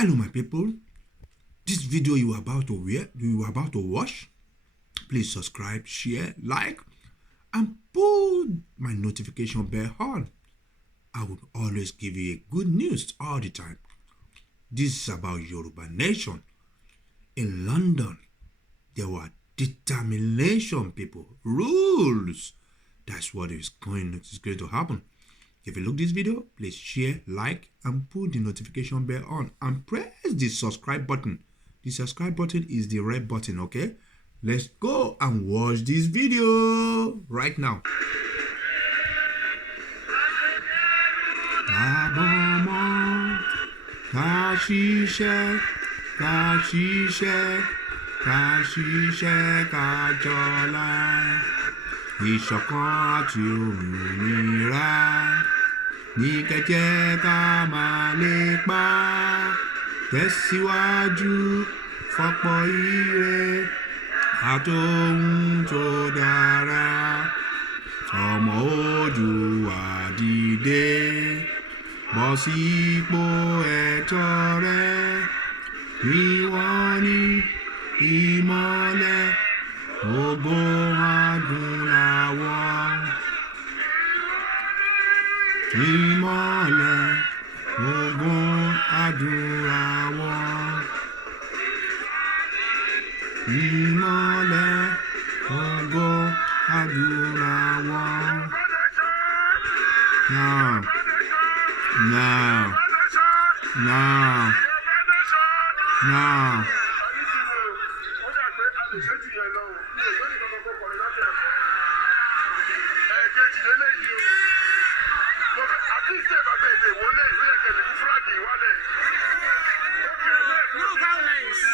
Hello, my people. This video you are about to watch, please subscribe, share, like, and put my notification bell on. I will always give you a good news all the time. This is about Yoruba nation. In London, there were determination, people, rules. That's what is going to happen. If you look this video, please share, like, and put the notification bell on and press the subscribe button. The subscribe button is the red button, okay? Let's go and watch this video right now. Ìṣọ̀kan àti òmìnira ní kẹ̀kẹ́ ká máa lépa tẹ̀síwájú fọ́pọ̀ ire àtòhun tó dára. Ọmọ Oòduà dìde bọ́ sípò ẹ̀tọ́ rẹ, ìwọ ni ìmọ́lẹ̀ ògo adúláwọ̀. Ìmọ́lẹ̀ ògo adúláwọ̀. Ìmọ́lẹ̀ ògo adúláwọ̀. Now. No violence.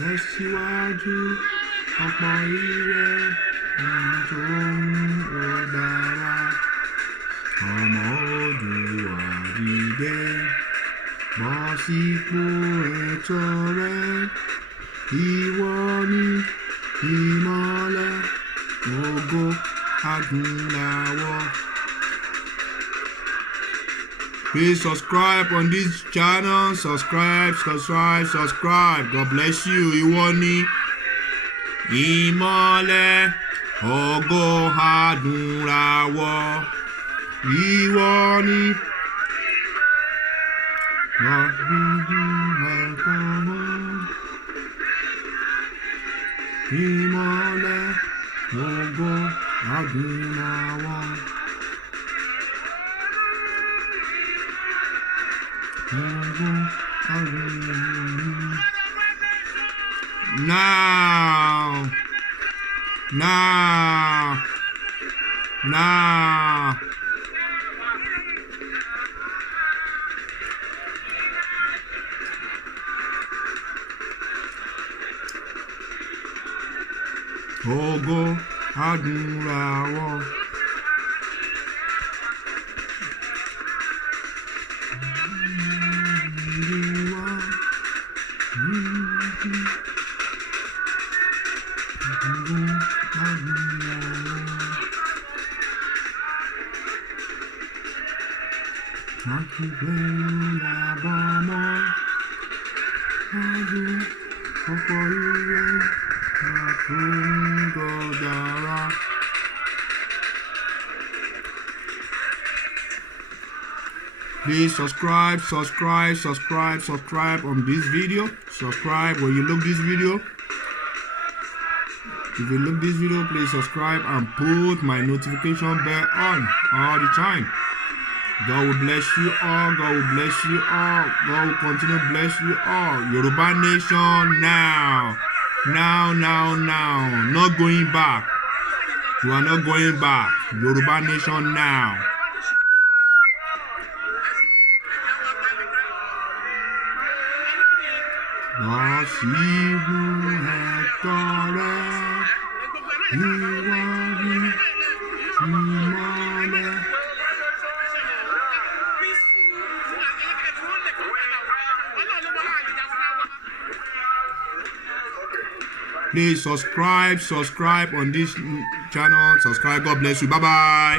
Tẹ̀síwájú ọ̀pọ̀ ire àtòhun tó dára. Ọmọ Oòduà dìde bọ́ sípò ẹ̀tọ́ rẹ, ìwọ ni ìmọ́lẹ̀ ògo adúláwọ̀. Please subscribe on this channel. Subscribe. God bless you. Ìwọ ni ìmọ́lẹ̀ ògo adúláwọ̀. Ìwọ ni ìmọ́lẹ̀ ògo adúláwọ̀. Now. Ògo adúláwọ̀. Please subscribe on this video. Subscribe when you look this video. If you look this video, please subscribe and put my notification bell on all the time. God will bless you all. God will bless you all. God will continue to bless you all. Yoruba nation now. Now. Not going back. You are not going back. Yoruba nation now. Please subscribe on this channel. Subscribe. God bless you. Bye bye.